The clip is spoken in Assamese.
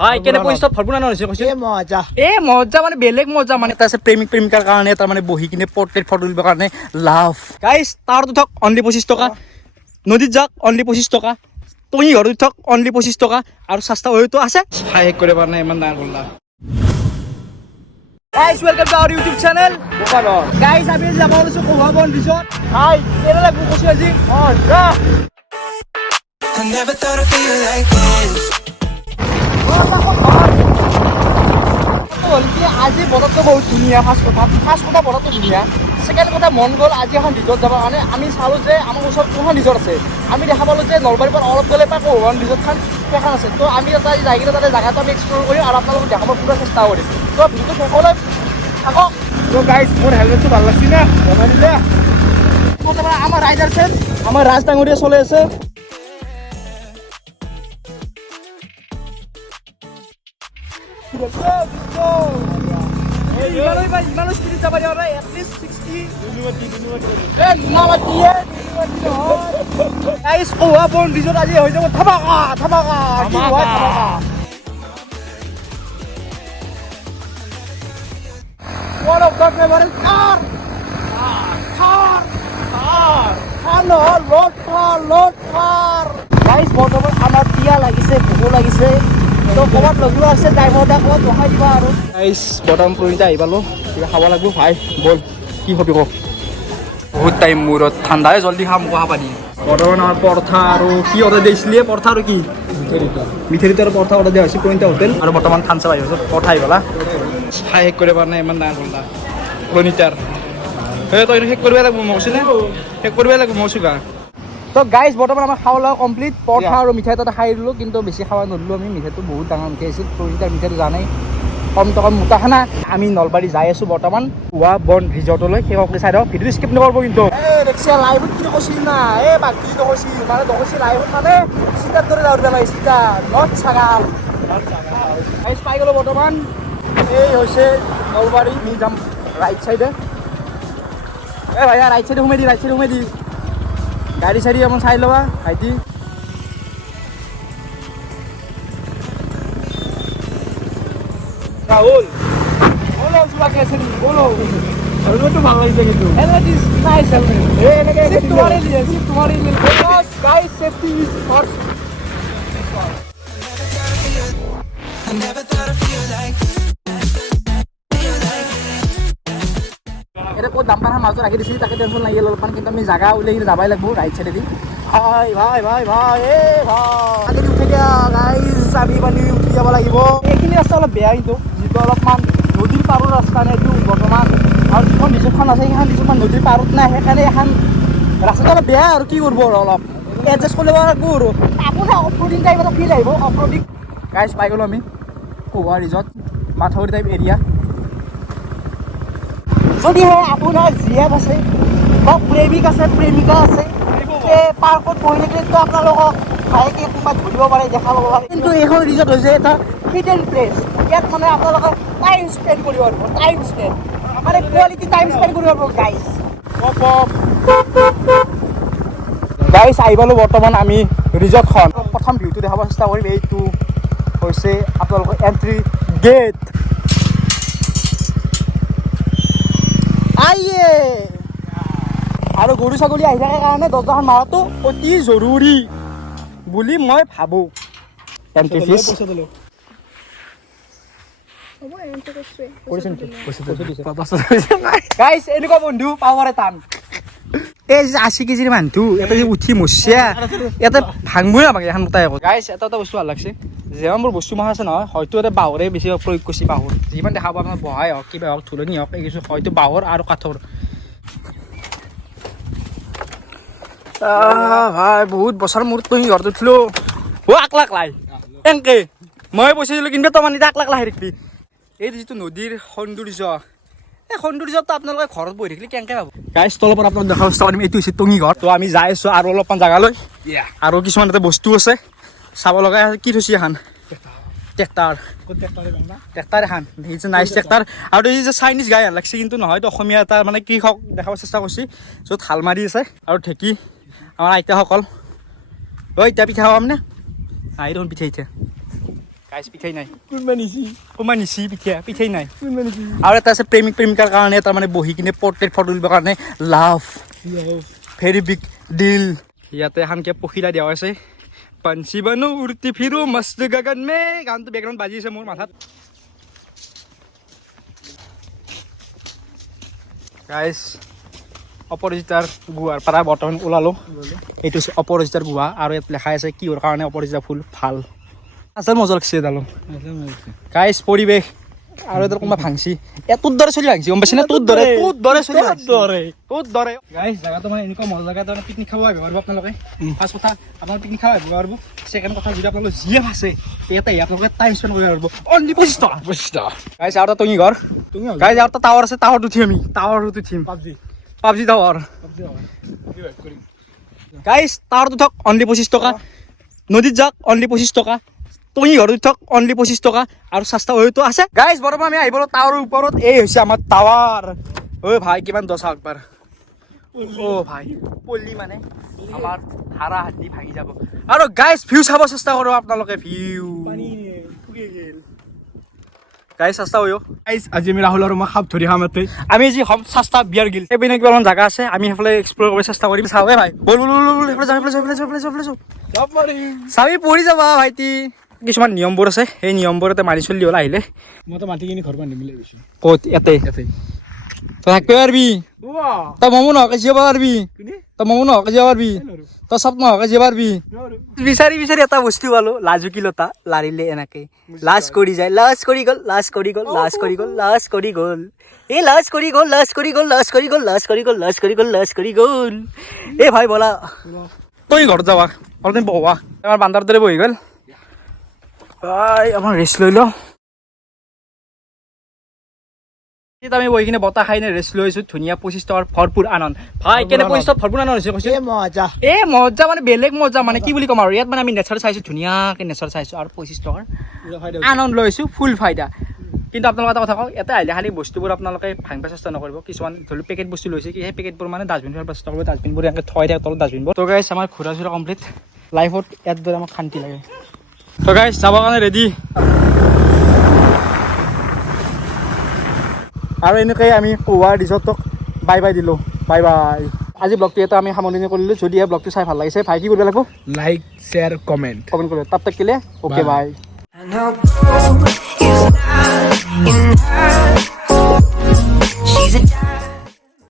ভাই কেনে পইচা ফলপুনা নহৈছে কৈছে মজা মানে বেলেগ মজা মানে এটা আছে প্ৰেমিক প্ৰেমিকাৰ কাৰণে এটা মানে বহি কিনে পৰ্ট্ৰেট ফটো তুলিবৰ কাৰণে লাভ গাইছ তাৰ উঠক অনলি 25 টকা নদীত যাওক অনলি 25 টকা তুমি ঘৰত উঠক অনলি 25 টকা আৰু সস্তা হয়তো আছে খাই শেষ কৰিব পৰা নাই ইমান ডাঙৰ গল্লা Guys, welcome to our YouTube channel. Guys, আমি যাব লৈছো কোহা বন ৰিজৰ্ট হাই কেনে লাগব কৈছো আজি I never thought I'd feel like this. আজি বতৰটো বহুত ধুনীয়া ফাৰ্ষ্ট কথা বতৰটো ধুনীয়া ছেকেণ্ড কথা মন গ'ল আজি এখন ৰিজৰ্ট যাবৰ কাৰণে আমি চালোঁ যে আমাৰ ওচৰত কোনখন ৰিজৰ্ট আছে আমি দেখা পালোঁ যে নলবাৰীৰ পৰা অলপ গ'লে পাই কোহন ৰিজৰ্টখন সেইখন আছে তো আমি তাতে যাই কিনে তাতে জেগাটো আমি এক্সপ্ল'ৰ কৰিম আৰু আপোনালোকক দেখাবৰ পুৰা চেষ্টা কৰিম তো ভিডিঅ'টো শেষলৈ থাকক তো গাইজ মোৰ হেলমেটটো ভাল লাগছি না দিলে আমাৰ ৰাইডাৰ আছে আমাৰ ৰাজ ডাঙৰীয়া চলি আছে ইমানো স্পীডত যাব দিয়া নাই এটলিষ্ট 60 গাইজ কোহা বন ৰিজৰ্ট আজি হৈ যাব ধামাকা কি হয় ধামাকা One of the favorite car. Load car. Guys, বৰ্তমান আমাৰ টিয়া লাগিছে ভোক লাগিছে তো ক'ৰবাত লগোৱা আছে টাইমত ক'ৰবাত ৰখাই দিবা আৰু গাইজ বৰ্তমান পৰিণিত আহি পালোঁ কিবা খাব লাগিব ভাই বল কি হবি কওক বহুত টাইম মূৰত ঠাণ্ডাই জলদি খাম কোৱা পানী বৰ্তমান আমাৰ পৰঠা আৰু কি অৰ্ডাৰ দিছিলে পৰঠা আৰু কি মিঠেৰিটো আৰু পৰঠা অৰ্ডাৰ দিয়া হৈছে পৰিণিত হোটেল আৰু বৰ্তমান ঠাণ্ডা আহি আছে পৰঠা আহি পালা খাই শেষ কৰিব পৰা নাই ইমান ডাঙৰ গল্লা প্ৰণিতাৰ এই তই শেষ কৰিব লাগিব মই কৈছোঁ নে শেষ কৰিব লাগিব মই কৈছোঁ গা তো গাইজ বৰ্তমান আমাৰ খাৱা লোৱা কমপ্লিট পৰঠা আৰু মিঠাই তাতে খাই দিলোঁ কিন্তু বেছি খাব নোৱাৰিলোঁ আমি মিঠাইটো বহুত ডাঙৰ মিঠাই আছিল প্ৰণিতাৰ মিঠাইটো জানেই কম টকা মোটা খানা আমি নলবাৰী যাই আছোঁ বৰ্তমান কোহা বন ৰিজৰ্টলৈ সেই চাই দিয়ক ভিডিঅ'টো স্কিপ নকৰিব কিন্তু লাইভত কি কৈছিল না এই বাকী নকৈছিল মানে নকৈছিল লাইভত মানে চিটাৰ দৰে যাওঁ পেলাই চিটাৰ নট চাগাল গাইজ পাই গ'লোঁ বৰ্তমান এই হৈছে নলবাৰী নি যাম ৰাইট চাইডে এই ভাইয়া ৰাইট চাইডে সোমাই দি গাড়ী চাড়ী অকণ চাই ল'বা ভাইটি ৰাহুল বলো যোৱা কেছে বলো হেলমেটটো ভাল লাগিছে কিন্তু হেলমেট ইজ নাইস হেলমেট এই এনেকে তোমাৰে guys safety is first I never thought I'd feel like এটা ক'ত দাম পাহাৰ মাজত ৰাখি দিছিল তাকে টেনশ্যন লাগি অলপমান কিন্তু আমি জাগা উলিয়াই কিনে যাবাই লাগিব ৰাইট চাইডেদি ভাই আগেদি উঠি দিয়া গাইজ আমি পানী উঠি যাব লাগিব এইখিনি ৰাস্তা অলপ বেয়া কিন্তু যিটো অলপমান নদীৰ পাৰৰ ৰাস্তা নে এইটো বৰ্তমান আৰু যিখন ৰিজৰ্টখন আছে সেইখন ৰিজৰ্টখন নদীৰ পাৰত নাই সেইকাৰণে এখন ৰাস্তাটো অলপ বেয়া আৰু কি কৰিব আৰু অলপ এডজাষ্ট কৰিব লাগিব আৰু আপোনাৰ অফ ৰ'ডিং টাইপ এটা ফিল আহিব অফ ৰ'ডিং গাইজ পাই গ'লোঁ আমি কোহা ৰিজৰ্ট মাথাউৰি টাইপ এৰিয়া যদিহে আপোনাৰ জীয়েফ আছে বা প্ৰেমিক আছে প্ৰেমিকা আছে সেই পাৰ্কত বহি থাকিলেতো আপোনালোকক ভালকৈ কোনোবাই ধৰিব পাৰে দেখা পাব পাৰে কিন্তু এইখন ৰিজৰ্ট হৈছে এটা হিডেন প্লেচ ইয়াত মানে আপোনালোকে টাইম স্পেণ্ড কৰিব পাৰিব মানে কোৱালিটি টাইম স্পেণ্ড কৰিব পাৰিব গাইজ আহি পালোঁ বৰ্তমান আমি ৰিজৰ্টখন প্ৰথম ভিউটো দেখাব চেষ্টা কৰিম এইটো হৈছে আপোনালোকৰ এণ্ট্ৰি গেট আৰু গৰু ছাগলী আহি থাকে কাৰণে দৰ্জাখন মাৰাটো অতি জৰুৰী বুলি মই ভাবোঁ এণ্ট্ৰি ফিজ গাইজ এনেকুৱা বন্ধু পাবৰে টান এই যে 80 কেজিৰ মানুহটো এটা যে উঠি মচিয়া ইয়াতে ভাঙবই নাপাগে এখন মোটাই আকৌ গাইজ এটা বস্তু ভাল লাগছে যিমানবোৰ বস্তু মাছ আছে নহয় হয়তো এটা বাঁহৰে বেছি প্ৰয়োগ কৰিছে বাঁহৰ যিমান দেখা পাব আপোনাৰ বহাই হওক কিবা হওক ধুলনি হওক এই কিছু হয়তো বাঁহৰ আৰু কাঠৰ ভাই বহুত বছৰ মূৰত তুমি ঘৰত উঠিলোঁ লাখ লাই এনেকে মই পইচা দিলোঁ কিন্তু তই মানে 1 লাখ লাহে ৰাখিবি এই যিটো নদীৰ সৌন্দৰ্য এই সৌন্দৰ্যটো আপোনালোকে ঘৰত বহি থাকিলে কেনেকৈ পাব গাইজ তলৰ পৰা আপোনাক দেখা চেষ্টা কৰিম এইটো হৈছে টঙি ঘৰ তো আমি যাই আছোঁ আৰু অলপমান জেগালৈ আৰু কিছুমান তাতে বস্তু আছে চাব লগা কি থৈছে এখন ট্ৰেক্টাৰ এখন নাইচ ট্ৰেক্টাৰ আৰু এই যে চাইনিজ গাই লাগছে কিন্তু নহয় এইটো অসমীয়া এটা মানে কৃষক দেখাব চেষ্টা কৰিছে য'ত হাল মাৰি আছে আৰু ঢেঁকী আমাৰ আইতাসকল এতিয়া পিঠা খাম নে দেখোন পিঠা গাইছ পিঠাই নাই কোনবা নিছি কোনোবা নিচি পিঠাই নাই কোনবা নিছি আৰু এটা আছে প্ৰেমিক প্ৰেমিকাৰ কাৰণে তাৰমানে বহি কিনে পৰ্ট্ৰেট ফটো তুলিবৰ কাৰণে লাভ ভেৰি বিগ ডিল ইয়াতে এখনকে পখিলা দিয়া আছে पंछी बनू उड़ती फिरू मस्त गगन में गानটো বেকগ্ৰাউণ্ড বাজি আছে মোৰ মাথাত গাইস অপৰাজিতাৰ গুহাৰ পৰা বৰ্তমান ওলালো এইটো অপৰাজিতাৰ গুহা আৰু ইয়াত লেখা আছে কিহৰ কাৰণে অপৰাজিতা ফুল ভাল আচল মজা লাগছে দালো গাইস পৰিৱেশ আৰু এটাৰ কোনোবা ভাংছি তোৰ দৰে চলি ভাংছি গম পাইছনে তোৰ দৰে চলি তোৰ দৰে গাইস জাগাটো মানে এনেকুৱা মজা জাগা এটা পিকনিক খাব আহিব পাৰিব আপোনালোকে ফাৰ্ষ্ট কথা আপোনালোকে পিকনিক খাব আহিব পাৰিব সেকেন্ড কথা যদি আপোনালোকে জিয়ে আছে ইয়াতে আপোনালোকে টাইম স্পেন্ড কৰিব পাৰিব অনলি 25 টকা গাইস আৰু এটা টঙি ঘৰ গাইস আৰু এটা টাৱাৰ আছে টাৱাৰত উঠি আমি টাৱাৰত উঠিম পাবজি টাৱাৰ গাইস টাৱাৰত উঠক অনলি 25 টকা নদীত যাওক অনলি 25 টকা টঙি ঘৰত উঠক অনলি 25 টকা আৰু সস্তা হয়তো আছে গাইস বৰ্তমান আমি আহিব টাৱাৰৰ ওপৰত এই হৈছে আমাৰ টাৱাৰ ঐ ভাই কিমান দছা একবাৰ ও ভাই পল্লি মানে আমাৰ হাৰা হাতি ভাঙি যাব আৰু গাইস ভিউ চাব চেষ্টা কৰক আপোনালোকে ভিউ গাইস সস্তা হয়ো গাইস আজি আমি ৰাহুল আৰু মই খাপ ধৰি খামতে আমি যি হম সস্তা বিয়াৰ গিল এইপিনে কিমান জায়গা আছে আমি সেইফালে এক্সপ্লোৰ কৰিব চেষ্টা কৰিম চাওৱে ভাই বল জাপ মাৰি চাবি পৰি যাবা ভাইটি কিছুমান নিয়মবোৰ আছে সেই নিয়মবোৰতে মাৰি চলি হ'ল আহিলে মইতো মাটি কিনি ঘৰ বান্ধি মিলাই গৈছো ক'ত ইয়াতে তই থাকিব পাৰিবি তই মমো নহকে জীয়াব পাৰিবি তই মমো নহকে জীয়াব পাৰিবি তই চব নহকে জীয়াব পাৰিবি বিচাৰি এটা বস্তু পালো লাজুকিলতা লাৰিলে এনেকে লাজ কৰি যায় লাজ কৰি গ'ল এ ভাই বলা তই ঘৰত যাবা অলপদিন বহবা আমাৰ বান্দাৰ দৰে বহি গ'ল ভাই আমাৰ ৰেষ্ট লৈ লওঁ আমি বহি কিনে বতাহ খাই ৰেষ্ট লৈছো ধুনীয়া 25 টকাৰ ভৰপূৰ আনন্দ ভাই কেনে 25 টকাত ভৰপূৰ আনন্দ হৈছে কৈছে মজা মানে বেলেগ মজা মানে কি বুলি ক'ম আৰু ইয়াত মানে আমি নেচাৰ চাইছো ধুনীয়াকে নেচাৰ চাইছো আৰু 25 টকাৰ আনন্দ লৈছো ফুল ফাইদা কিন্তু আপোনালোকে এটা কথা কওঁ ইয়াতে আহিলে খালি বস্তুবোৰ আপোনালোকে ভাঙিব চেষ্টা নকৰিব কিছুমান ধৰি পেকেট বস্তু লৈছে কি সেই পেকেটবোৰ মানে ডাষ্টবিন থোৱাৰ চেষ্টা কৰিব ডাষ্টবিনবোৰ এনেকৈ থৈ দিয়ে তলত ডাষ্টবিনবোৰ তো গাইছ আমাৰ ঘূৰা চুৰা কমপ্লিট লাইফত ইয়াত দৰে আমাক শান্তি লাগে তো গাইছ যাবৰ কাৰণে ৰেডি আৰু এনেকৈ আমি পুৱাৰ ৰিজৰ্টক বাই বাই দিলোঁ বাই বাই আজি ব্লগটো এটা আমি সামৰণি কৰিলোঁ যদি এই ব্লগটো চাই ভাল লাগিছে ভাই কি কৰিব লাগিব লাইক শ্বেয়াৰ কমেণ্ট কৰিব তাত থাকিলে okay bye I know is not enough.